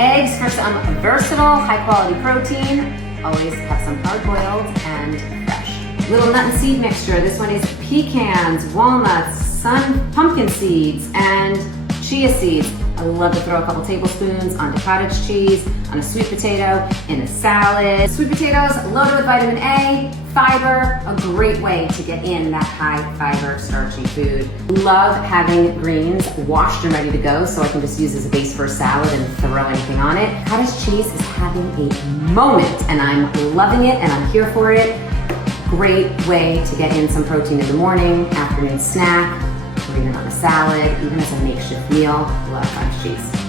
Eggs for some versatile, high-quality protein. Always have some hard-boiled and fresh. Little nut and seed mixture. This one is pecans, walnuts, pumpkin seeds, and chia seeds. I love to throw a couple tablespoons onto cottage cheese, on a sweet potato, in a salad. Sweet potatoes loaded with vitamin A, fiber, a great way to get in that high fiber starchy food. Love having greens washed and ready to go so I can just use as a base for a salad and throw anything on it. Cottage cheese is having a moment and I'm loving it and I'm here for it. Great way to get in some protein in the morning, afternoon snack, or even on a salad, even as a makeshift meal. Love cottage cheese.